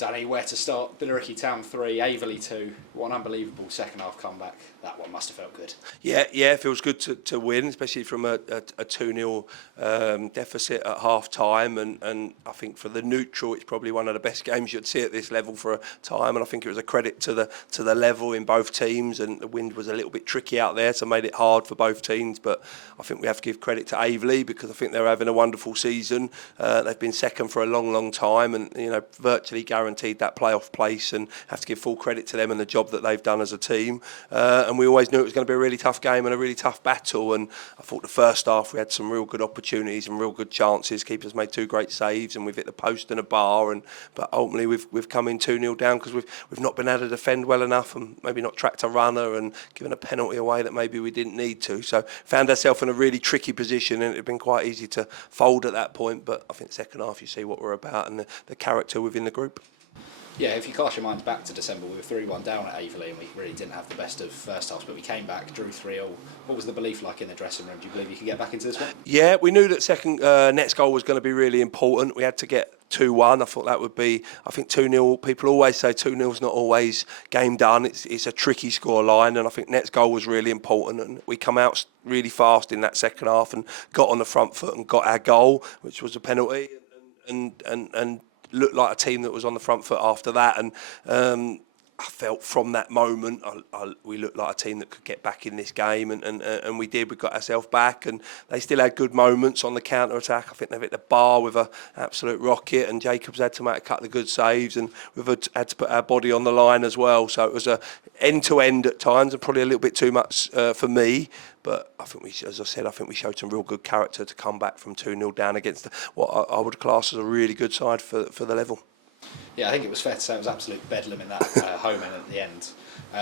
Danny, where to start? Billericay Town 3, Aveley 2. What an unbelievable second half comeback. That one must have felt good. Yeah, it feels good to win, especially from a 2-0 deficit at half time. And I think for the neutral, it's probably one of the best games you'd see at this level for a time. And I think it was a credit to the level in both teams. And the wind was a little bit tricky out there, so made it hard for both teams. But I think we have to give credit to Aveley because I think they're having a wonderful season. They've been second for a long time, and virtually guaranteed that playoff place. And have to give full credit to them and the job that they've done as a team. And we always knew it was going to be a really tough game and a really tough battle. And I thought the first half we had some real good opportunities and real good chances. Keepers made 2 great saves, and we've hit the post and a bar. But ultimately we've come in 2-0 down because we've not been able to defend well enough, and maybe not tracked a runner and given a penalty away that maybe we didn't need to. So found ourselves in a really tricky position, and it had been quite easy to fold at that point. But I think second half you see what we're about and the character within the group. Yeah, if you cast your minds back to December, we were 3-1 down at Aveley and we really didn't have the best of first halves, but we came back, drew 3-0. What was the belief like in the dressing room? Do you believe you can get back into this one? Yeah, we knew that second next goal was going to be really important. We had to get 2-1. I thought that would be, I think 2-0, people always say 2-0 is not always game done. It's a tricky score line, and I think next goal was really important. And we come out really fast in that second half and got on the front foot and got our goal, which was a penalty, and looked like a team that was on the front foot after that. And I felt from that moment we looked like a team that could get back in this game, and we did. We got ourselves back, and they still had good moments on the counter attack. I think they've hit the bar with an absolute rocket, and Jacobs had to make a couple of good saves, and we've had to put our body on the line as well. So it was a end to end at times, and probably a little bit too much for me. But I think as I said, I think we showed some real good character to come back from 2-0 down against what I would class as a really good side for the level. Yeah, I think it was fair to say it was absolute bedlam in that home end at the end.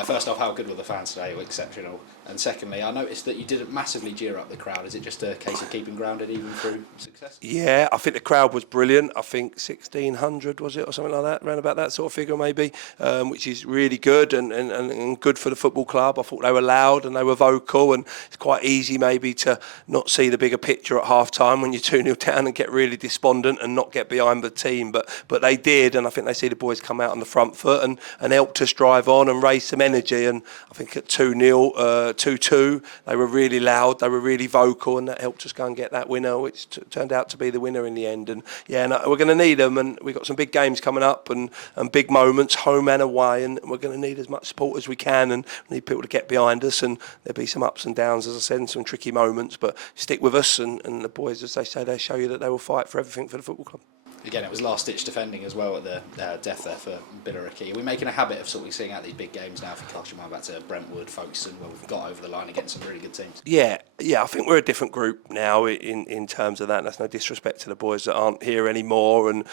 First off, how good were the fans today? Were exceptional. And secondly, I noticed that you didn't massively jeer up the crowd. Is it just a case of keeping grounded even through success? Yeah, I think the crowd was brilliant. I think 1,600 was it, or something like that, around about that sort of figure maybe, which is really good and good for the football club. I thought they were loud and they were vocal, and it's quite easy maybe to not see the bigger picture at half time when you're 2-0 down and get really despondent and not get behind the team. But they did, and I think they see the boys come out on the front foot and helped us drive on and raise some energy. And I think at 2-0, 2-2, they were really loud, they were really vocal, and that helped us go and get that winner, which turned out to be the winner in the end. And yeah, we're going to need them, and we've got some big games coming up and big moments, home and away, and we're going to need as much support as we can, and we need people to get behind us, and there'll be some ups and downs, as I said, and some tricky moments, but stick with us, and the boys, as they say, they show you that they will fight for everything for the football club. Again, it was last-ditch defending as well at the death there for Billericay. Are we making a habit of sort of seeing out these big games now? If you cast your mind back to Brentwood, Folkestone, where we've got over the line against some really good teams. Yeah, I think we're a different group now in terms of that. And that's no disrespect to the boys that aren't here anymore, and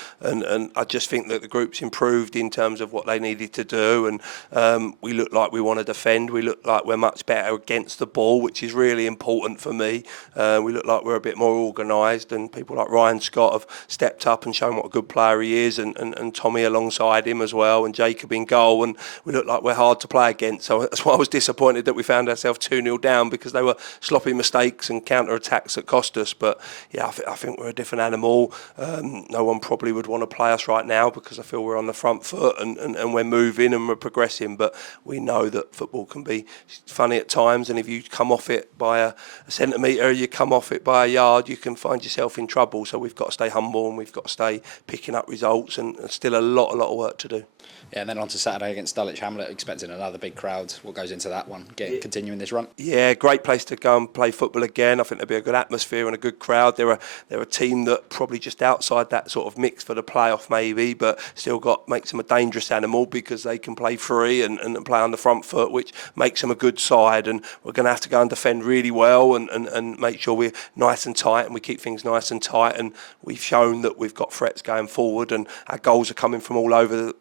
I just think that the group's improved in terms of what they needed to do, and we look like we want to defend. We look like we're much better against the ball, which is really important for me. We look like we're a bit more organised, and people like Ryan Scott have stepped up and shown what a good player he is, and Tommy alongside him as well, and Jacob in goal, and we look like we're hard to play against. So that's why I was disappointed that we found ourselves 2-0 down, because they were sloppy mistakes and counter-attacks that cost us. But yeah, I think we're a different animal. No one probably would want to play us right now because I feel we're on the front foot and we're moving and we're progressing, but we know that football can be funny at times, and if you come off it by a centimetre, you come off it by a yard, you can find yourself in trouble. So we've got to stay humble, and we've got to stay picking up results, and still a lot of work to do. Yeah, and then on to Saturday against Dulwich Hamlet, expecting another big crowd. What goes into that one, continuing this run? Yeah, great place to go and play football again. I think there'll be a good atmosphere and a good crowd. They're a team that probably just outside that sort of mix for the playoff maybe, but still makes them a dangerous animal because they can play free and play on the front foot, which makes them a good side. And we're going to have to go and defend really well and make sure we're nice and tight, and we keep things nice and tight. And we've shown that we've got threats going forward, and our goals are coming from all over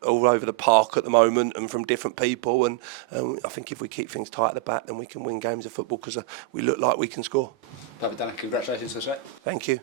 the park at the moment and from different people. And I think if we keep things tight at the back, then we can win games of football because we look like we can score. Perfect, Danny. Congratulations for that. Thank you.